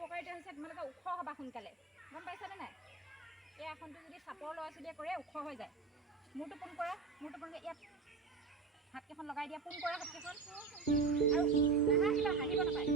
উপকাৰিতা হৈছে তোমালোকে ওখ হ'বা সোনকালে গম পাইছানে নাই এই আসনটো যদি চাপৰ ল'ৰা ছোৱালীয়ে কৰে ওখ হৈ যায় মূৰটো পোন কৰা ইয়াত হাতকেইখন লগাই দিয়া পোন কৰা হাতকেইখন আৰু নাহাঁহিবা হাঁহিব নাপায়